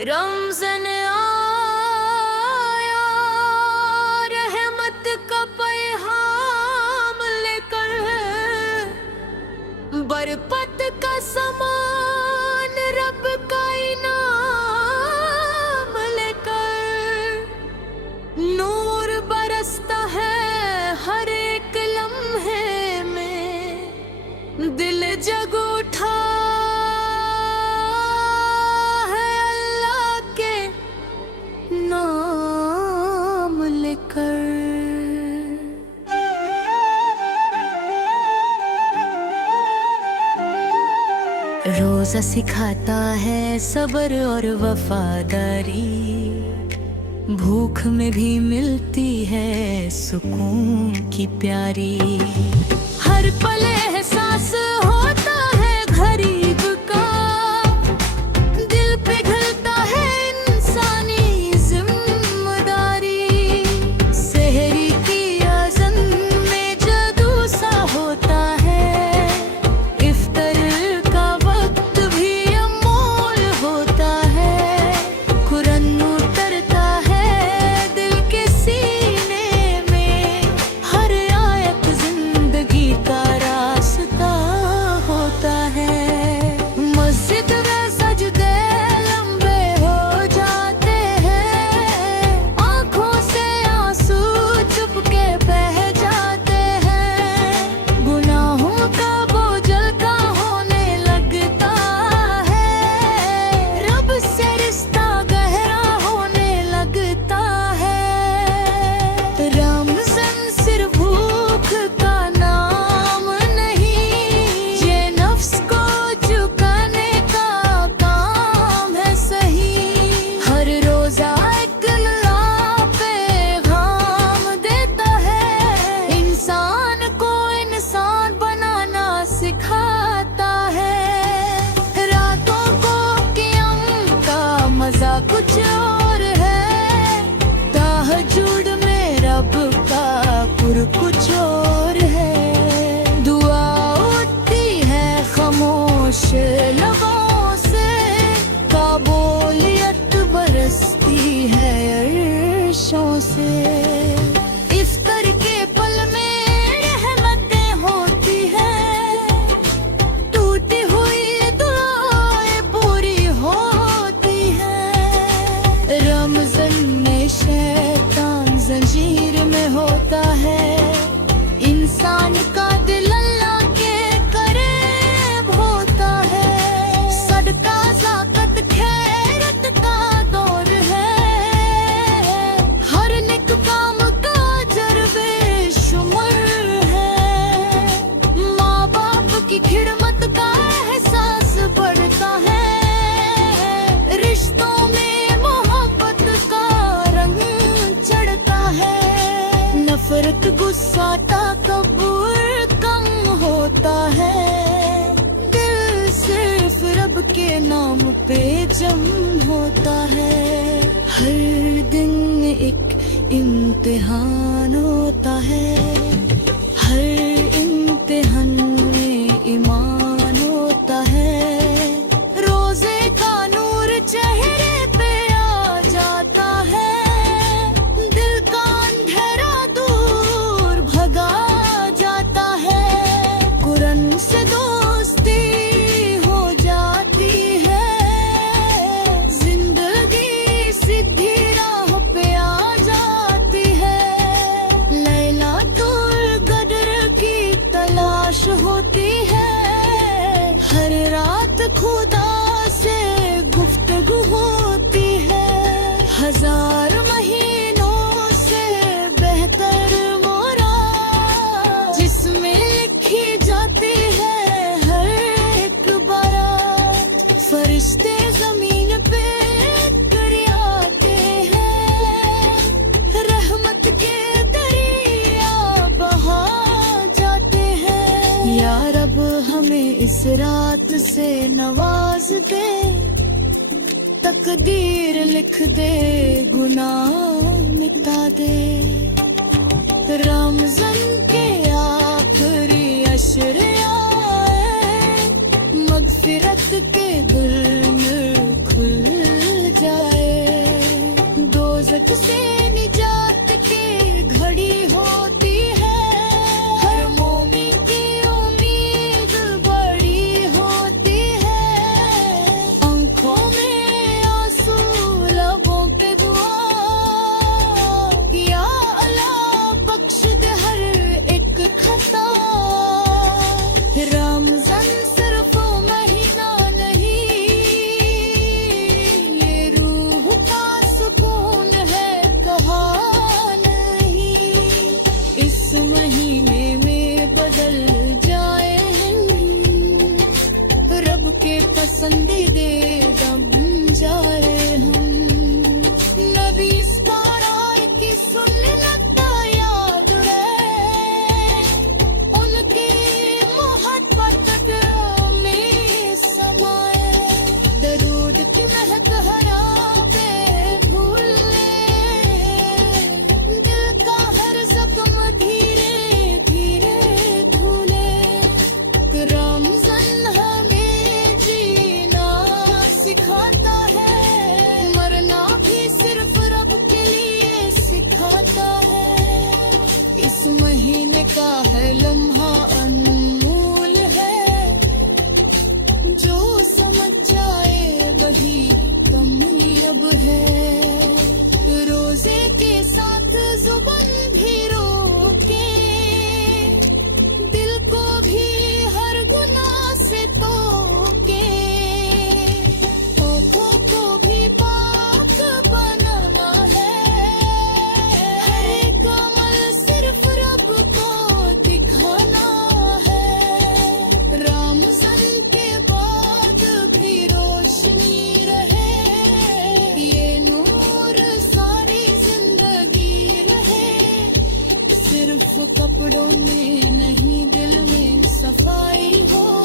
रमज़ान आया, रहमत का पैगाम लेकर, बरकत का समान रब का इनाम लेकर, नूर बरसता है हर एक लम्हे में, दिल जग उठा नाम लेकर। रोजा सिखाता है सब्र और वफादारी, भूख में भी मिलती है सुकून की प्यारी। हर पल एहसास होता है गरीब का, दिल पिघलता है इंसानी जिम्मेदारी। सहरी की अज़न में जादू सा होता है, इफ्तार का वक्त भी अनमोल होता है। कुरान उतरता है दिल के सीने में, हर आयत जिंदगी का रास्ता होता है। मस्जिद में सजदे लंबे हो जाते हैं, आंखों से आंसू चुपके बह जाते हैं। गुनाहों का बोझ हल्का होने लगता है, रब से रिश्ता गहरा होने लगता है। रमज़ान सिर्फ भूख का नाम नहीं, ये नफ्स को झुकाने का काम है सही। हर रोजा एक नया पैगाम देता है, इंसान को इंसान बनाना सिखाता है। रातों को क़याम का मजा कुछ और है, तहज्जुद में रब का कुर कुछ और है। दुआ उठती है खामोश लबों से, काबूलियत बरसती है अर्शों से। इफ्तार के पल में रहमतें होती हैं, टूटी हुई दुआएं पूरी होती हैं। रमज़ान में शैतान जंजीर में होता है, इंसान का दिल अल्लाह के करीब होता है। सदका ज़ाकत खैरत का दौर है, हर नेक काम का अजर बेशुमार है। माँ बाप की खिदमत का एहसास बढ़ता है, रिश्तों में मोहब्बत का रंग चढ़ता है। नफरत गुस्सा तकब्बुर कम होता है, दिल सिर्फ रब के नाम पे जम होता है। हर दिन एक इम्तिहान होता है, हर इम्तिहान में ईमान होता है। रोजे का नूर चेहरे पे आ जाता है, दिल का अंधेरा दूर भगा जाता है। कुरान से दोस्ती हो जाती है, जिंदगी सीधी राह पे आ जाती है। लैलातुल कद्र की तलाश होती है, हर रात खुदा से गुफ्तगू होती है। हजार महीनों से बेहतर मोरा, जिसमें लिखी जाती है हर एक बारात। फरिश्ते जमीन पे आते हैं, रहमत के दरिया बहा जाते हैं। या रब हमें इस रात से नवाज दे, तकदीर लिख दे गुनाह मिटा दे। रमज़ान के आखिरी अशर आए, मगफिरत के गुल खुल जाए। दम जाए हम। नबी इस बारात की सुन लगता याद रहे, उनकी मोहब्बत में समाए। दरूद की महक हरा पे भूले, दिल का हर जख्म धीरे धीरे धूले। रमज़ान हमें जीना सिखाता है, मरना भी सिर्फ रब के लिए सिखाता है। इस महीने का है लम्हा अनमोल है, जो समझ जाए वही कामयाब है। रोजे के साथ जुबान भी रोके, दिल को भी हर गुनाह से तोके। आँखों को भी पाक बनाना है, हर एक अमल सिर्फ रब को दिखाना है। रमज़ान के बाद भी रोशनी रहे, ये नूर सारी जिंदगी रहे। सिर्फ कपड़ों में नहीं दिल में सफाई हो,